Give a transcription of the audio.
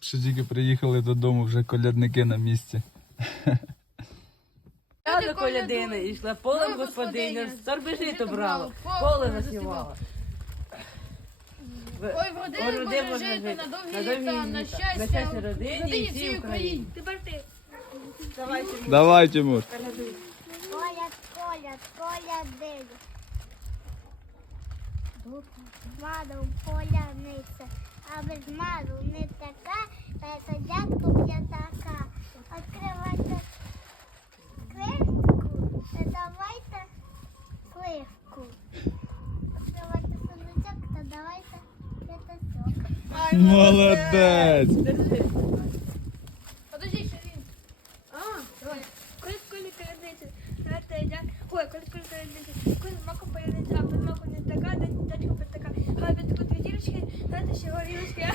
Ще тільки приїхали додому, вже колядники на місці. Я до колядини йшла, полем господиня, з торби жито брала, поле засівала. Ой, вродили Боже жито, на довгі літа, на щастя, родині і всій Україні. Тепер ти. Давай, Тимур. Коля, коля, коля день. Мадом поляниця, а без маду не така, Молодець! Подожди, ще він. Коли в школі колядниця, давайте я. Ой, коли коли школі колядниця, коли маку маком а без маку не така, дачка така. А без таку дві дірочки, давайте ще горілочки, а.